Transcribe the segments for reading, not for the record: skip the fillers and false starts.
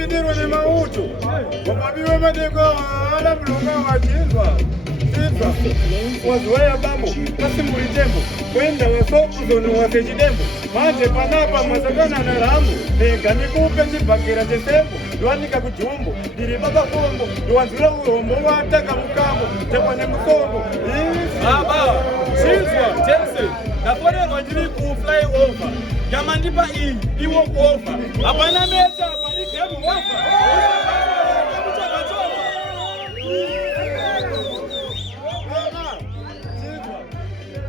Wapindirwa nemauto. Wakabiwa madeko ala mlunga wachinzwa. Sinzwa. Wazuwaya bambo. Kasimbuli tembo. Kwenda wasoku zono wasechidembo. Manje panapa masakana na rambo. Nega nikupe njibakira jesembo. Lwanika kujumbo. Diri baba kombo. Lwanzula urombo wataka mukambo. Jepane musongo. Baba. Sinzwa. Chelsea. Nakone rwajiri fly over. Yamandipa I walk over. Apana mecha apa I game over.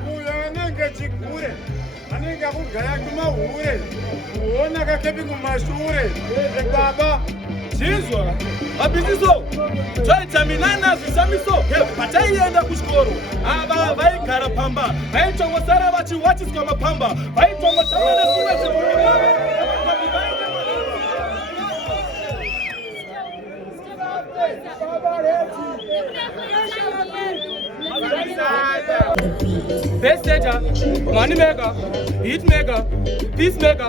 Muyananga chikure. Anenga kugaya kumahure. Kuona kakepi kumashure. Baba. Sinzwa. Abizizo. Twaitaminana zisamiso. Pataienda kuchikoro. Aba vaikara pamba. Vaitongosara vachiwatiswa mapamba. Vaitongosara nesuwe Best stager, money maker, hit maker, peace maker,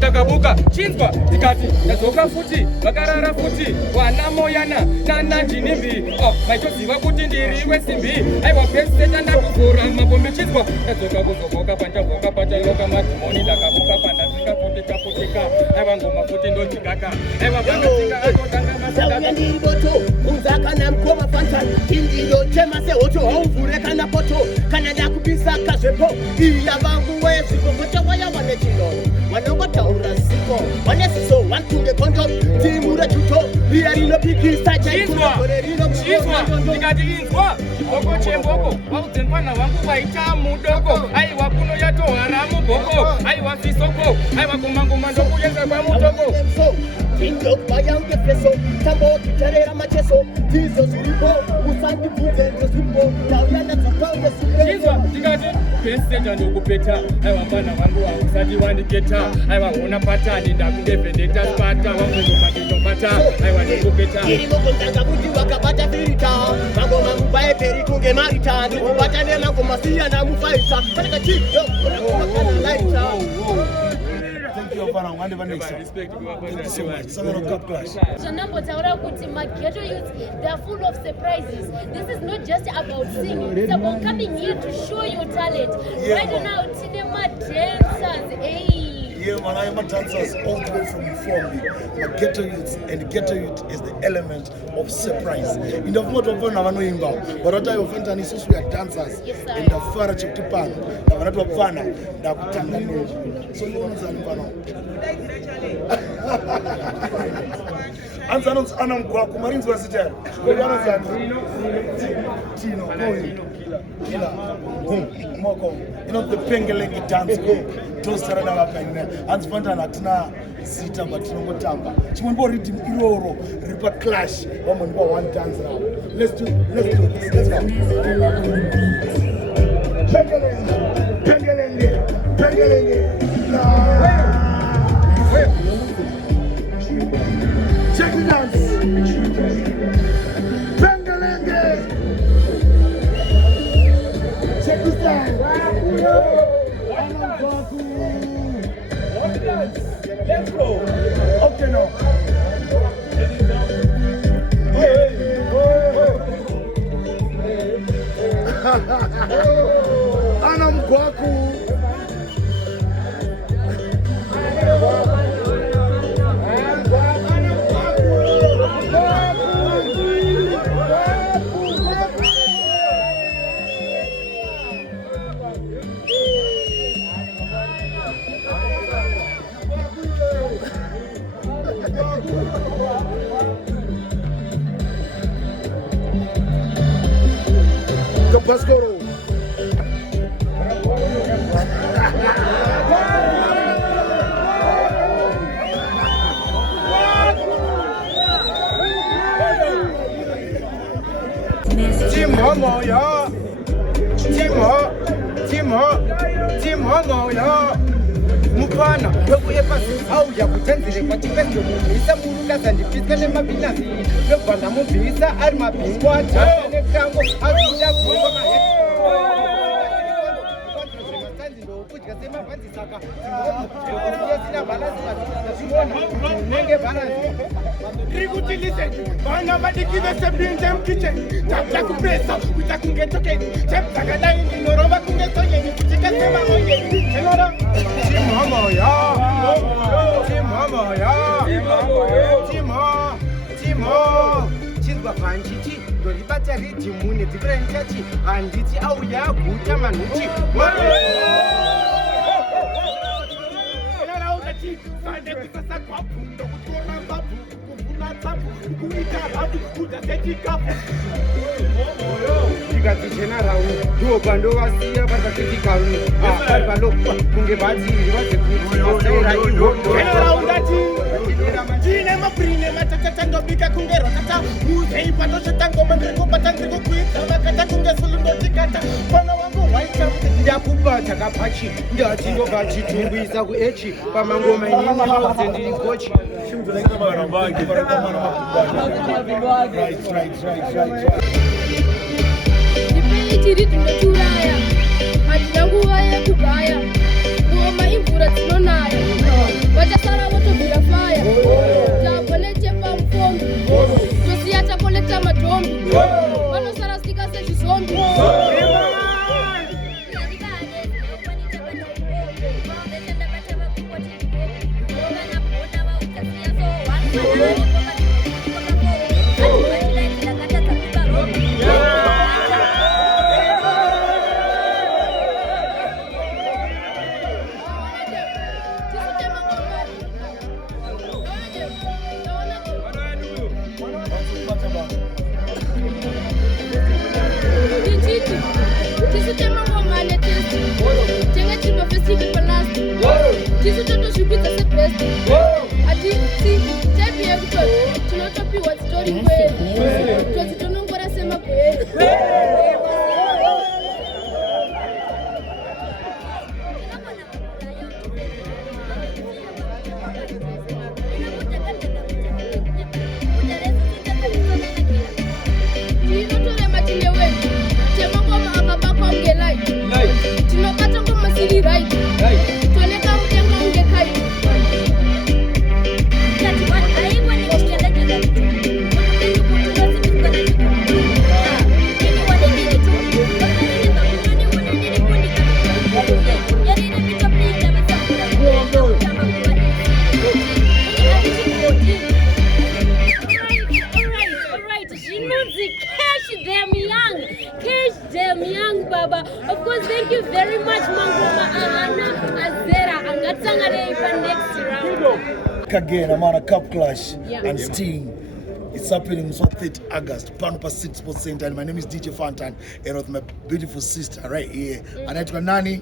takabuka, chinzwa, tikati, nazoka futi, makarara futi, wana moyana, nana jinimbi, maitoziva kuti ndiriwe simbi, aiwa best stager ndakuvura, mabombi chinzwa, nazoka kuzokoka, panja yoka, matimoni, takabuka, pandasika futi, taputika, aiwa ngoma futi ndochikaka, aiwa pandasika, atotanga masaka, ndiriboto, unzaka na mkoma fanta, indiyo chema se oto, hauvure kana poto, kanada kubisa kazwepo, iya vangu wezi, kokocha waya wanechino, wanogota siko, wanesiso, wantunge konto, timura chuto, iya rino piki, sacha Chinzwa, tikati inzwa, chiboko chemboko, wakuzenpana wangu waita mudoko, aiwa kuno yato haramu boko, aiwa fisoko, aiwa kumanguma ndoku yenza kwa mudoko. Ingo bayange peso, tambo kitarera macheso, tizo zuripo, usangi puze ndosupo, tauyana tukonge supe. Chinzwa, tikati, peseta ndokupeta, aiwa pana wangu wa usati wandiketa, aiwa una patani ndakunge vendeta spata, wangu makito pata, aiwa ndokupeta. Kiri moko ndanga kuti wakabata firita, mango mamubaye peri kunge marita, ndikubata ne mango masiya na mufaita, panaka chito, unakubakana laita. Thank you, Opana. Thank you so much. Someone of God class. Ghetto youths, they are full of surprises. This is not just about singing, it's about coming here to show your talent. Yeah, right man. now, Tinema dancers, hey. Yeah, man, I am a dancers all the way from Informly. My ghetto youths, and ghetto youth is the element of surprise. In the mode of Opana, I know but what I offend and we are dancers. Yes, sir. In the Fara Chiptipan, the Vanatu Opana, the Kutanga. So, you know, Anzanos anam kwa kumarinzi wasitari. Kujana zani. Tino, kila. Moko. You know the pengelenge dance go. Tosarana wakaina. Anzipanda natina sita batino motamba. Chimbo rhythm iroro. Ripa clash. Wambo one dance now. Let's do this. Let's go. Pengelenge. Check it out. Pengelenge. Check this out. Let's go. Okay now. Anam Kwaku. Kapaskoro. Momo ya, Momo ya, Mupana, yokuye pasi au ya kutenzile kwa chipendo muvisa murunda sandipitwe nemabinazi yobvana muvisa ari mabhingwa jana nekango akuda kuwa mahe kudya semabhanzi saka sina bhalansi nenge bhalansi Rikuti listen, bana badiki vese brinze mkiche. Chapta kupresa, kuta kungetoke. Chapta kada indi noroba kungetoye. Kuchika sema oye. Chenora. Chimama ya. Chimama ya. Chimo. Chizwa fanchichi. Dolibata riti mune different chachi. Anditi au ya guta manuchi. Sande kusasa kwa pundo kutora babu kuvuna tabu kuita babu kutaseti kapu tikatichena rau ndiwo pando vasiya pasakiti karuni pari pano kunge vadziiri vadzekutiraundati tine maprine matatatandobika kunge rotata muzei patoshetangoma ndirikobata ndirikukwidza vakata kunge sulundotikata pana wangu waita ndakuba chakapachi ndatindobva chitumbisa kuechi pamangoma inini hauze ndiri kochi Tiri tundoturaya hatina nguva yekugaya ngoma imvura dzinonaya vachasara votobvira faya tabva nechepa mufombi tosiya takolekta matombi vanosara sika sezvizombi Of course, thank you very much, Mangoma Ahana Azera. Angatsangare for next round. Again, I'm on a Cup Clash and Sting. It's happening on 3rd August, Panupa 6%. And my name is DJ Fantan, and with my beautiful sister right here. And I Nani.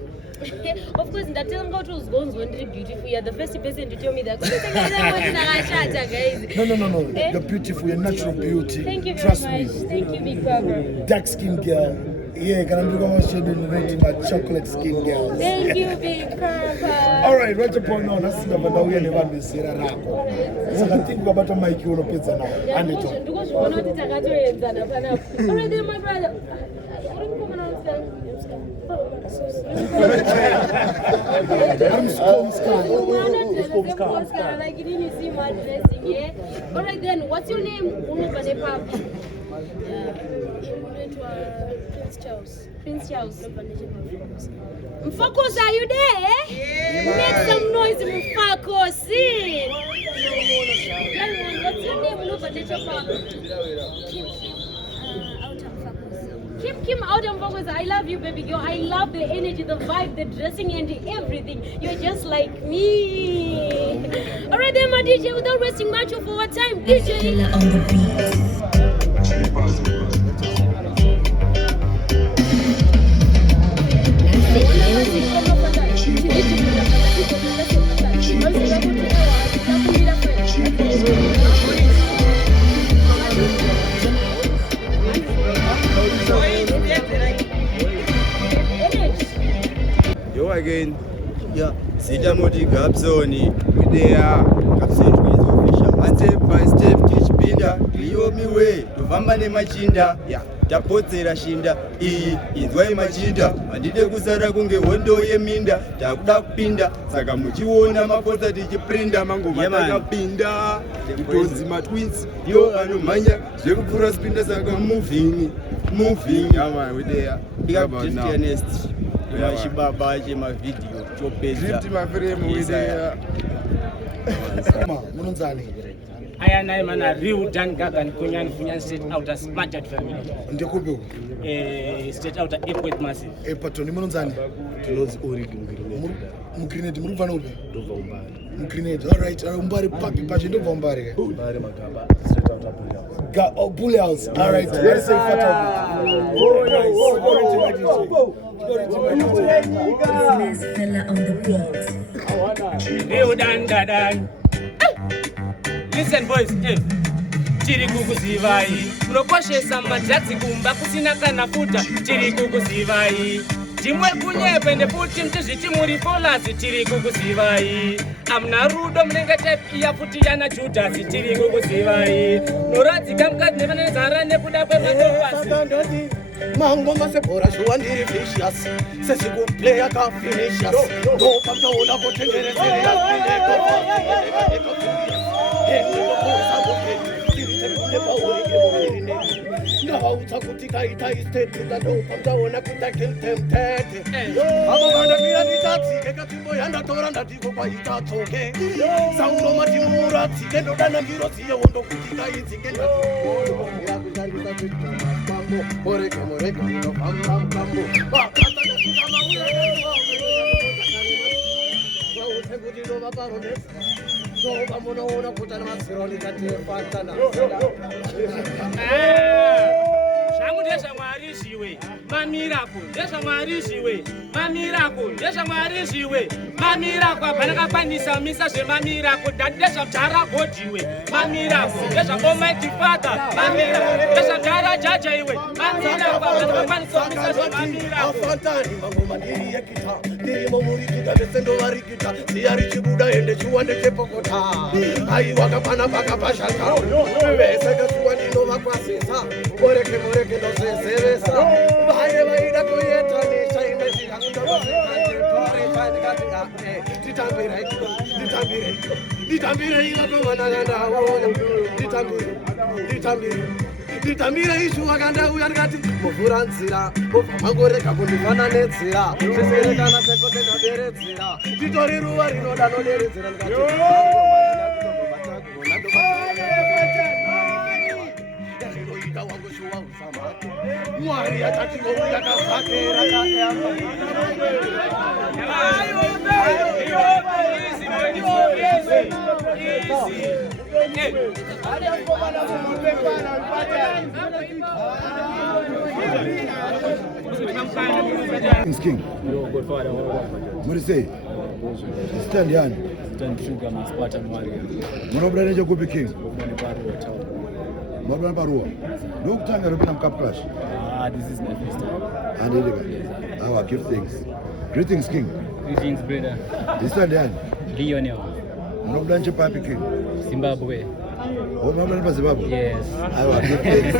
Of course, that telling how to go very beautiful. You're the first person to tell me that. No. You're beautiful. You're natural beauty. Thank you very Trust much. me. Thank you, Big Papa. Dark skin girl. Yeah, can I do my chocolate skin girl? Thank you, Big Papa. All right, right upon on. I see that we are never be seen around. So I think we're about to make you a pizza now. And it all. Because we're not in All right, then, my brother. I'm like, didn't see my dressing, yeah? All right, then, what's your name? Prince Charles. Mfakos, are you there? Yeah. Make some noise, Mfakos. What's your name? Kim out and focus. I love you, baby girl. I love the energy, the vibe, the dressing, and everything. You're just like me. All right, then, my DJ, without wasting much of our time, DJ on the beat. Yo again. Yeah. Sita Moti Gabsoni. We there. Gabsoni is official. And step by step, teach Pinda. Clear me way. To Vamba Machinda. Yeah. tapotsera shinda iyi inzwai machinda handide kusara kunge hondo yeminda takuda kupinda saka muchiona mapotsa tichiprinda mangoma takapinda kutonzi matwins yo anomhanya zvekupfuura spinda saka moving amawedeya ikatistianest machibaba chemavidhiyo chopedza mafiremu wedeya munonzani I and I man a real Dan Gagan Kunyan state out a smarted family. Ndekupi State out a airport massive. Airport ni munonzani Tinozi uri mugrenade muri kubva noupi mugrenade alright umbari papi pacho ndobva umbari Umbari magaba straight out of Bully House alright let's say photo oh nice Fella on the beat. Real Dan Gagan. Listen boys, tiri kukuzivai munokoshesa madhadzi kumba kusina kana futa tiri kukuzivai timwe kunyepende futi mtizviti muri folasi tiri kukuzivai amuna rudo munenge taipiya futi yana judhasi tiri kukuzivai noradzika mukadzi nevanezara nekuda kwematopasi Mangoma sepora shwandiri vicious Sesi kuplaya ka finishers Go pamtaona kutengeresere ya spindeko Hengi wakosa bukeni Tirite kulepa urike mumirine Nawa utakuti kaita isteti Tado pamtaona kutakiltemtete Abo ganda kia nitati Keka timbo yanda tora ndatiko kwa itatoke Sauro matimura Tike ndodana ngiro siya wondo kutika itike ndatiko Ya kuzarisa vitu Moreke no pam pam pam ba kata na kama ule wa utegudi no babarones so bamono ona kutana masironi kati fatana Shangu ndesha mwari zviwe mamirako ndesha mwari zviwe mamirako ndesha mwari zviwe mamirako apana kakwanisa misa zvemamirako ndadesha mtara godiwe mamirako ndesha almighty father mamirako ndesha mtara jaja iwe mamirako apana kakwanisa misa zvemamirako afatani mangoma ndiri yekita ndiri momurikita besendo varikita siyari chibuda ende chiwande chepokota ai wakapana pakapashaka vese kasuwa ndino vakwasisa moreke ndozvezevesa vaye vaida kuyetanisha nditambire ivakomanakandaona nditambire ishu wakandauya ndikati muvhura nzira mubva mangorega kundifana nenzira zviserekana sekote ndaderedzera nditori ruva rinoda noderedzera ndikati yazvinoita wangoshuwa usamake mwari yatatingouya kavhakera kaeamba King. What do you say? Stand yan. Stand sugar na Spartan warrior. Munobla neje kupi King. Mabla Barua. Look tanga rubina mkap clash. This is my first time. And I give thanks. Greetings King. Greetings brother. Stand yan. Lionel. Munobla neje papi King. Zimbabwe. Oh, Mabla neje Zimbabwe. Yes. I give thanks.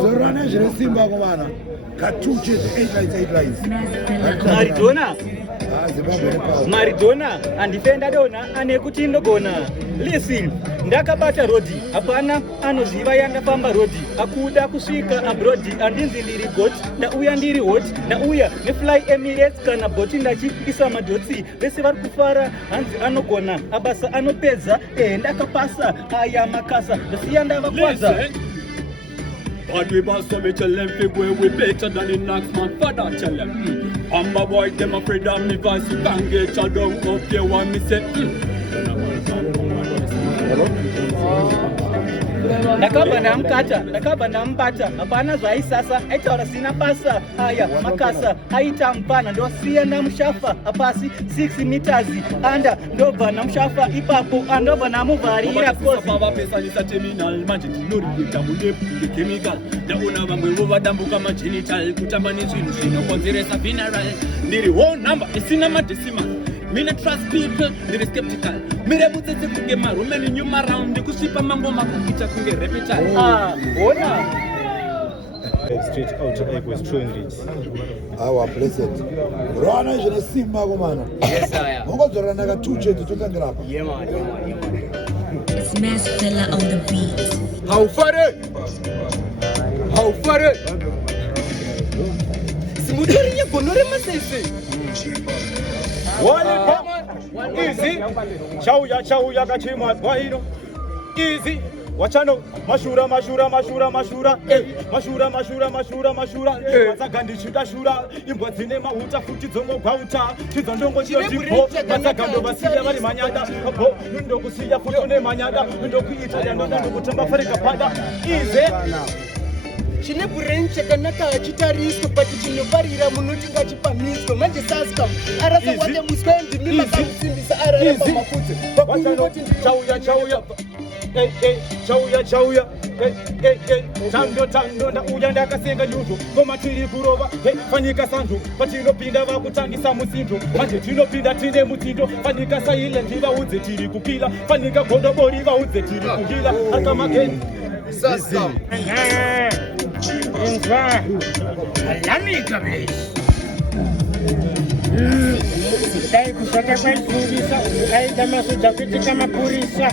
So rana jere Zimbabwe mana. Katuche 8 lines. Maradona. Zimbabwe power. Maradona andifenda dona anekuti ndogona. Listen, ndakabata rodi hapana anoziva yandafamba rodi akuda kusvika abrodi andinzi ndiri got ndauya ndiri hot ndauya nefly Emirates kana boti ndachiisa madhotsi vese vari kufara hanzi anogona abasa anopedza ndakapasa aya makasa ndosiya ndavakwadza. But we must so tell them we better than the next man. Father tell them I'm my boy, them afraid of me voice. You can't get your down up here when me say Ndakabva ndambata hapana zvaisasa aitaura sina basa aya makasa aita mupana ndosiya ndamushafa hapasi 6 meters anda ndobva ndamushafa ipapo andobva ndamuvharira kosi terminal manje tinoriita munepu chemical ndaona vamwevo vadambuka magenital kutamba nezvinhu zvinokonzeresa funeral ndiri whole number isina madecimal Mina trust people, they're skeptical. Mire mutete kunge marumeni nyuma round, kushipa mambo makukicha kunge repetal. Bona. Straight out to Ego is true indeed. Our blessed. Rana is a simba mana. Yes, I am. Rana got 2 chairs to get up. Yeah, man. It's Mass Fella on the beat. How far it? How far it? Simutari ya konore masese. One easy. Chauya kachima wahiro. Easy. Wachano mashura mashura. Mazagandi shura. Imbwazine mahuta futi zongo gwauta. Chizondongo chipo. Mazagando basiya bari manyada. Apo ndo kusiya futone manyada. Ndo kuita ya ndo kutamba farika pada. Easy. Chine burenche kanaka achitarisko pati chinoparira munoti ngachipamiswa manje saska arasa wate muspendi mima kakusimbisa arara pamakudze Wachano chauya. Chauya. Tando na uya ndakasenga nyuto ngoma tiri kurova fanyika santu patinopinda vakutangisa musinto manje tinopinda tine mutinto fanyika saile ndivaudze tiri kupila fanyika gondobori vaudze tiri kukila akamageni sasa Inza. Alamika base. Dai kusaka kwa ifundisa, dai kama sujapiti kama purisa.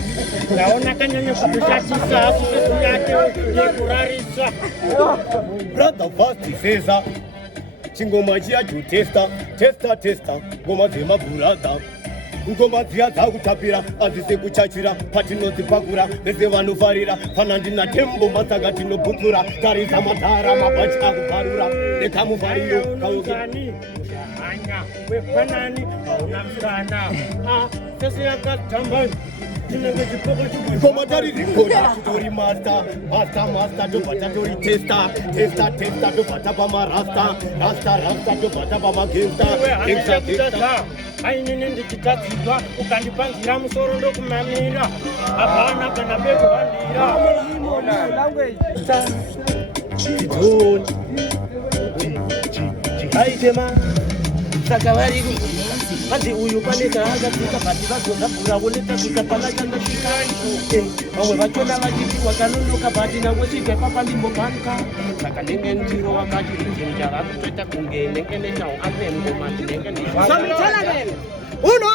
Naona kanyanya kukushatisa, afu kesu yake yekurarisa. brother fast sesa chingoma chia chu testa ngoma dzema brother ngoma dzia dzakutapira adzise kuchachira patinodzipakura vese vanofarira fana ndina tembo masaka tinobhutsura tarisa matara mabachi akuparura nekamufariro kaukani hanya wepanani hauna msana sese yakatamba ngoma tari rikoda tori master tobata tori testa tobata pamarasta rasta tobata pamagangsta ainini ndichitadzidwa ukandipanzira musoro ndokumamira hapana kana bekuvandira aitema saka variku ati uyu pane chaakasvika bati vazodabhura wonetasvika panachandasvikani vamwe vachona vachiti wakanonoka bati nangosvika papa ndimbopanuka saka ndenge ndiro wakati chinhu chava kutoita kunge nenge nechawo apengoma ndinenge ndizvamitalanene uno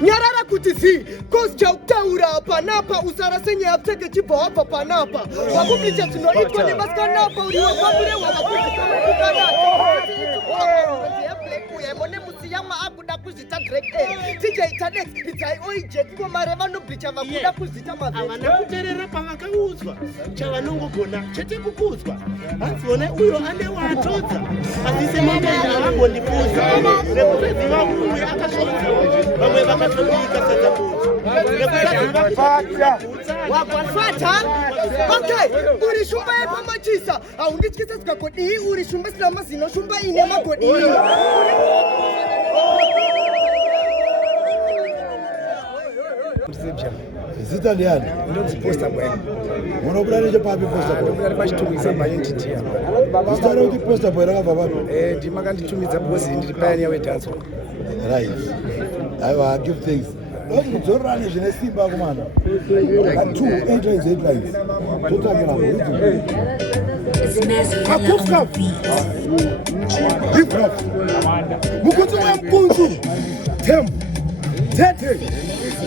nyarara kuti zi kosi chautaura panapa usara senyaya yapfeke chibva wabva panapa wakupicha zvinoitwa nevasikanapa uri wepambire wavakuiaaamone musiyamwa akuda kuzvita drek tijaita nex pidzai oije kungomare vanobhicha vakuda kuzvita mavana kuterera pavakaudzwa chavanongogona chete kukudzwa hanzione uyo ane watodza asise mamaina havambondipuza nekutoziva umwe akasvodza vamwe vakatobika sadzamuti wagwafata okay uri shumba yepamachisa haundityisa zikagodii uri shumba sina mazino shumba ine magodii zita ndiani ndonzi poster boy munobuda nechepapi poster boy ndari pachitumidza maentity zita rekuti poster boy rakabva papi ndimakanditumidza because ndiri pioneer wedance right aiwa give thanks Don't kudzorora nezvine simba kumana 2 8 lines totakira Akuska Different Mukutu wemkunzu Tembo Tete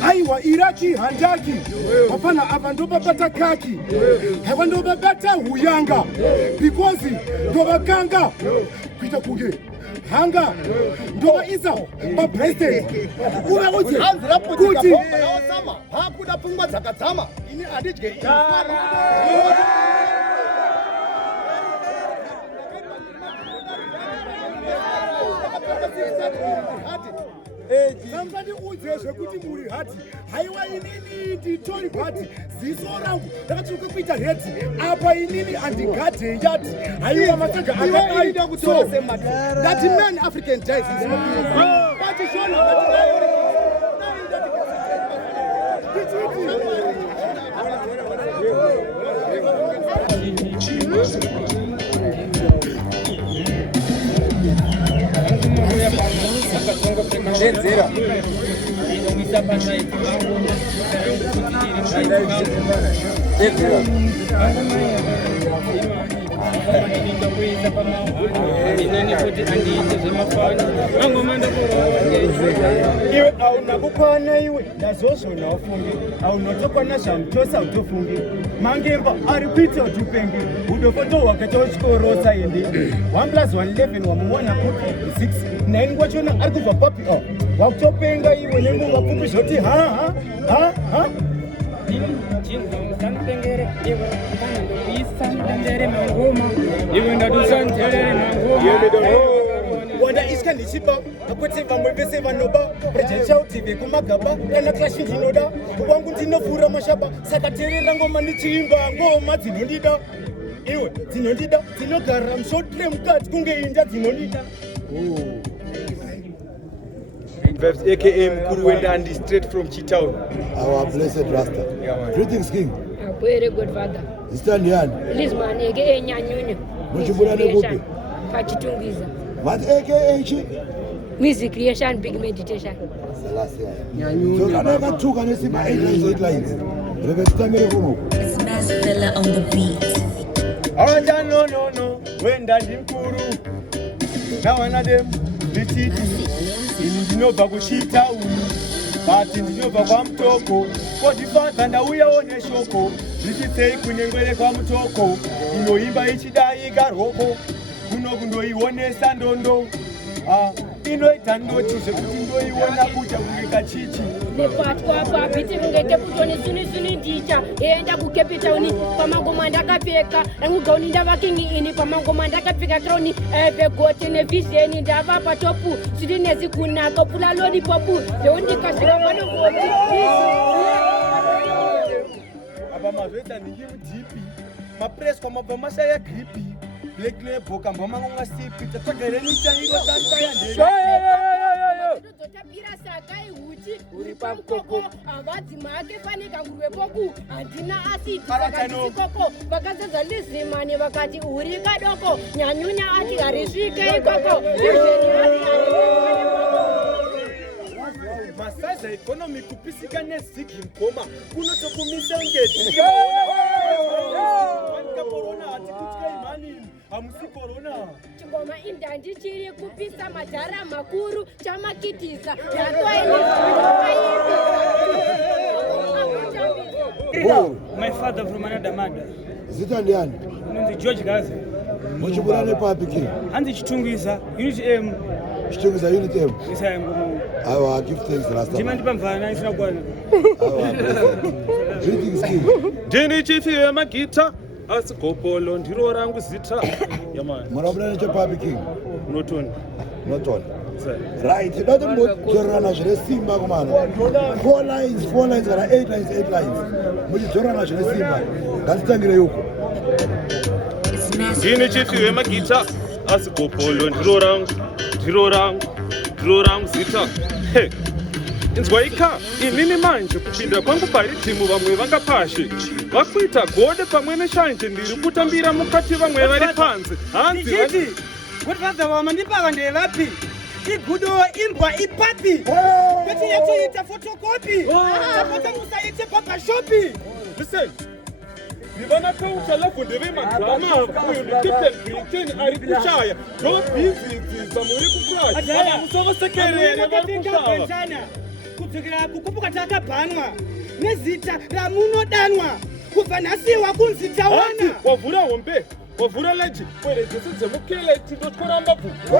Aiwa Iraki Handaki Hapana apa ndo babata kaki Hapa ndo babata huyanga Because ndo bakanga Kuita kuge Hanga ndo isa pa president Una uti Kuti Hakuda pungwa zakatama Ini adijge Somebody udzezve kuti muri hati haiwa inini nditori hati ziso rangu rakatsvuka kuita heti apa inini andigade yati haiwa matega akadai so that man African dies is but Denzera. Iwe aunakukwana iwe ndazozvona ufungi aunotokwana zvamutosa utofungi mangemba ari kuita utupengi udofoto hwakatochikorosa ende 1+1 wamuwana kuti 6 9 kwachona ari kubva papi wakutopenga iwe nenguva pfupi zvoti ha wanda isika ndichipa akwete vamwe vese vanoba prejenshauti vekumagaba kana klashi ndinoda wangu ndinofura mashaba saka teerera ngoma ndichiimba ngoma dzinondida iwe dzinondida dzinogarira mushotre mukati kunge inda dzinondida Vibes aka Mkuru Wendandi straight from Chitown. Our blessed Rasta. Greetings, King. Very good father. Stand here. Lisman aka Nyanyunyu. Muchibura nebupi. Pachitungiza. What aka nchi? Music creation, big meditation. Selassie. So kana katuka nesima 8 lines. Revetamere kuno. It's Master Fella on the beat. Aja no. Wendandi Mkuru. Now another Lititi. Ini ndinobva kuchitauni bati ndinobva kwamutoko kodifadza ndauyawo neshoko zvichitsei kunyengwere kwamutoko inoimba ichidayika roko kuno kundoionesa ndondo inoita ndoti zvekuti ndoiona kucha kunge kachichi nepatwa papiti kungete kutoni suni ndicha enda kukepitauni pamangoma ndakapfeka angugauni ndavakingi ini pamangoma ndakapfeka krauni vegoti nevhizheni ndava patopu zviri nezi kunaka pula lodi popu zveundikasviravanooti apa mazvoita ndingi mudhipi mapresi kwamabva mashaya gripi black label kambwa mangomwa sipi tatsvagareni chairo tapira sakai huti uri pamukoko avadzi make fanika ngurwe poku handina asidi saka ndisikoko vakadzadza lizimani vakati uri kadoko nyanyunya ati harisvike ikoko masaza economy kupisika nezigi mkoma kunotokumisa ngeti korona hatikutya imani hamusi korona chingoma indandi chiri kupisa madhara makuru chamakitisa My father from another mother. Zita ndiani? Nonzi George Gaza. Muchibura nepapi King? Hanzi Chitungwiza, Unit M. Chitungwiza Unit M. Isa yangu. Awa, give thanks Rasta. Jimandi pamvana isina kwana. Awa. Greetings King. Ndini chifiwe magita asikopolo ndiro rangu zita. Yamani. Murabura nechepapi King? Notoni. Right, not Jorana Simba kumana. 4 lines, kana 8 lines. Muchijorana Simba. Ngazitangire yuko. Ndini chifiwe magita asikopolo ndiro rangu zita. Hey. Inzwaika inini manje kupinda kwangu pari timu vamwe vangapashe vakuita gode pamwe neshanje ndiri kutambira mukati vamwe vari panze hanzi kuti vadza vama ndipava ndevapi igudo imbwa ipapi kuti yatoita fotokopi tapota musaite papashopi listen ndivana kaucha lafu ndeve madrama uyu ndikipten britain ari kushaya ndo bhizidzidza muri kushaya musovosekerere vari kushava kudzokera kukupuka takabhanwa nezita ramunodanwa kubva nhasiwa kunzi tawana wavhura hombe wavhura leji kwere dzese dzemukelechi ndotyoramba bvu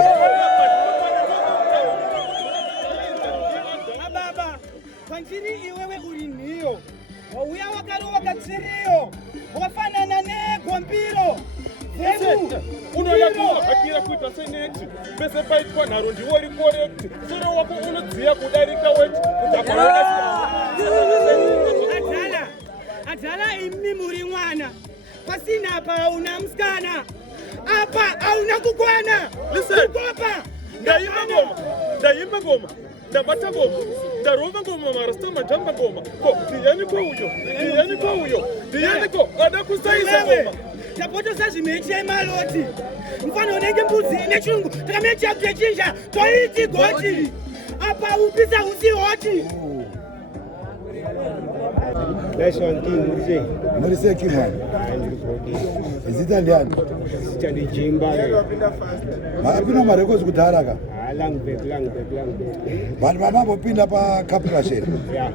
ababa panjiri iwewe uri nhiyo wauya wakarowoka tsiriyo wafanana negombiro unoda kuhakira kuita seneti pese paitwa nharo ndiwo ri korekti soro wako unodziya kudarika weti adhala imi muri mwana pasina apa hauna musikana apa hauna kukwana kukopa ndaimba ngoma ndabata ngoma ndarova ngoma marasta majamba ngoma ko ndiyaniko uyo ndiyaniko ada kusaisa ngoma chapoto sazvimeche maloti mfano unenge mbuzi nechungu takamecha kutechinja toiti goti apa upisa usihoti. That's one thing we say. What is it, man? Is it Italian? Study Jimba. Mapina marekozi kutaraka. Lang back. Vanhu vamambopinda pakapura sheri. Yeah.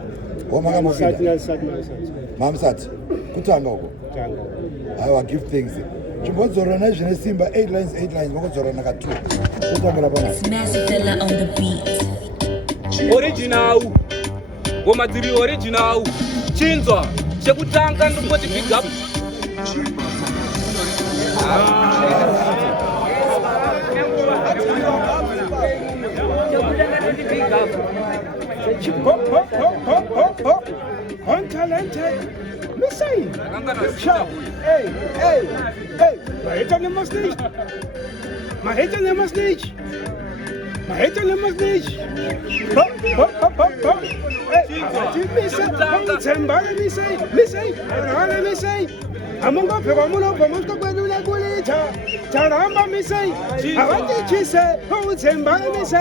Wamakambopinda. Sat. Mamsati. Kutanga uko. Aiwa give things. Chimbodzorana zvine simba 8 lines vakodzorana ka 2. Kutangira pana. Massfella on the beat. Original. Womadiri original. Chinzwa. Chekutanga ndopoti big up. Untalented. Missy. Hey. My Hater never snitch. My Hater never snitch. Missy. Amunga phewa muno pamosto kwelula kulitha. Taramba Missy. Awatichise uthemba Missy.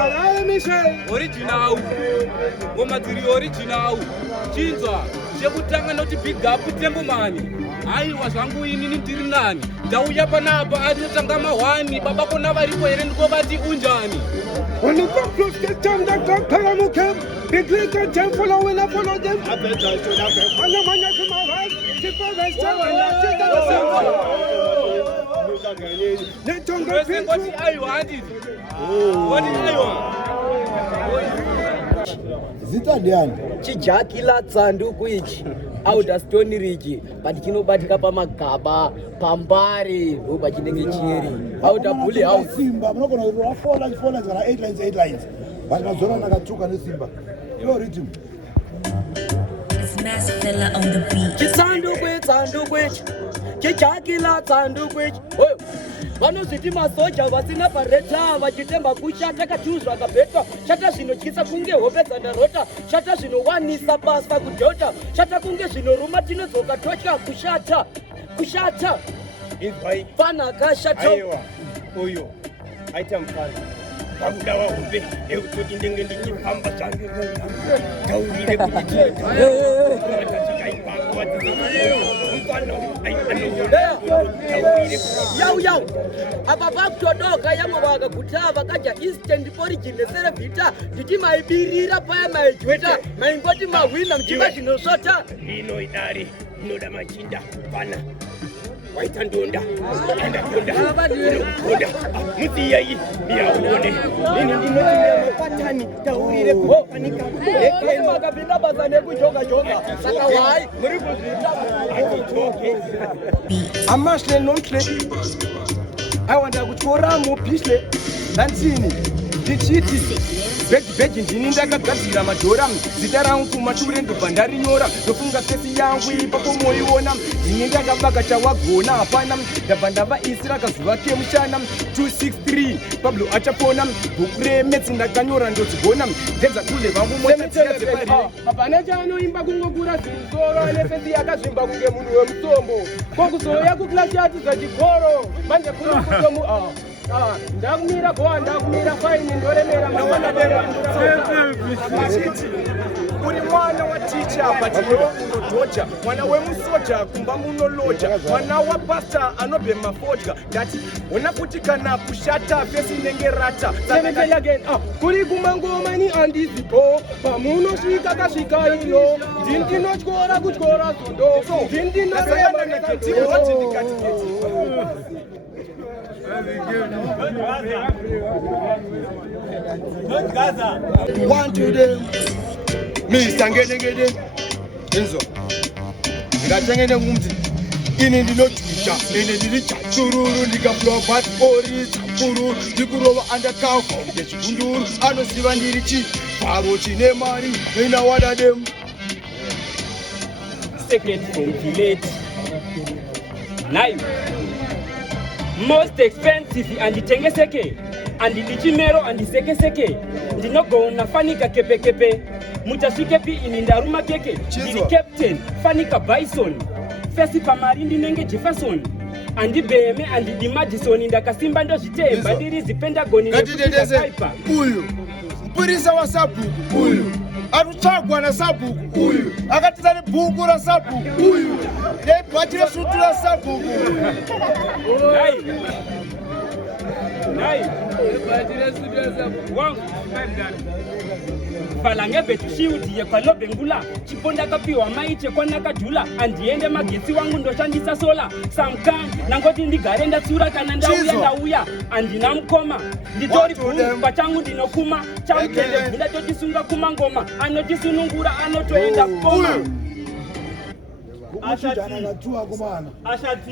Alala Missy. Original. Womadiri original. Chinzwa. Chekutanga noti big up tembo mani. Aiwa zvangu inini ndiri nani. Ndauya panapa anotanga mahwani. Baba kona varipo here ndiko vati unjani. When you come close to them, that got Kalamukem, big link and them following up on them. I bet I should have them. And the man to my right, keep on the same and I think that's the same. What I wanted. What did I want? Zitalian. Chijakila tsanduku ichi auda stone ridge but chinobatika pamagaba pambari ndoba chinenge chiri auda bully house simba munogona kurova 4 lines kana 8 lines vanhu vazorana katsuka nesimba iyo rhythm. It's Massfella on the beat. Tsanduku ichi chijakila tsanduku ichi vanozviti masoja vasina pareta vachitemba kushata katiuzva kabheta shata zvinotyisa kunge hope dzandarota shata zvinowanisa basa kudhota shata kunge zvinoruma tinodzoka totya kushata fana kashata Uyo aita mfano pakuda wahombe ekutoti ndenge ndichifamba zvangu taurire kuti yau apa pakutodoka yamwe vakaguta vakaja eastern origin neserevhita nditi maibirira paya maijweta maingoti mahwina mchiva zvinosvota ino idare inoda machinda pana waita ndonda inokuda mudziyai niyaone ini ndinotimira mapatani taurire kufanika makapinda basa nekujoga saka wai muri kuzviita amashle nomhle aiwanda kutyora mupishle ndansini ndichiti bhegi ndini ndakagadzira madhora zita rangu kumashure ndobva ndarinyora ndofunga fesi yangu ipapo moiona ndini ndakabaga chawagona hapana ndabva ndava isi rakazuva kemushana 263 pablo achapona bhuku remetsi ndakanyora ndodzigona ndedza kule vangu hapana chaanoimba kungokura zvimusoro nefesi yakazvimba kunge munhu wemusombo kokuzoya kuklasi yatidza chikoro manje kuri kutomu ndakumira faini ndoremera uri mwana waticha patiyo unodhoja mwana wemusoja kumba munoloja mwana wapasta anobhema fodya ndati ona kuti kana kushata fesi inenge rata kuri kumangomani andizipo pamunosvika kasvika iyo ndindinotyora kutyora zondo One to them, Mr. Ngedengede, Enzo. Ngachangene ngumzi, ini ndinojuja, ini ndirichachururu, ndikaflobat ori chapuru, ndikurova undercover, ngechikunduru, anoziva ndiri chivharo chine mari, inawada them. Second from village. Live. Most expensive anditengeseke andidichimero andisekeseke ndinogona fanika kepekepe muchasvikepi ini ndaruma keke ndiri captain fanika bison fesi pamari ndinenge Jefferson andibheme andidi Madison ndakasimba ndozvitemba ndiri zipendagoni ngatidedeze uyu mpurisa wasabhuku uyu arutsvagwa nasabhuku uyu akatita nebhuku rasabhuku uyu nebhachi resutu rasabhuku palangebhetushiudi yekwalobhengula chipo ndakapiwa maiche kwanakajula andiende magetsi wangu ndoshandisa sola samkan nangoti ndigare ndatsura kana ndauya andina mukoma nditori bhuru pachangu ndinokuma chamutende bvunda tochisunga kumangoma anochisunungura anotoenda koma ashati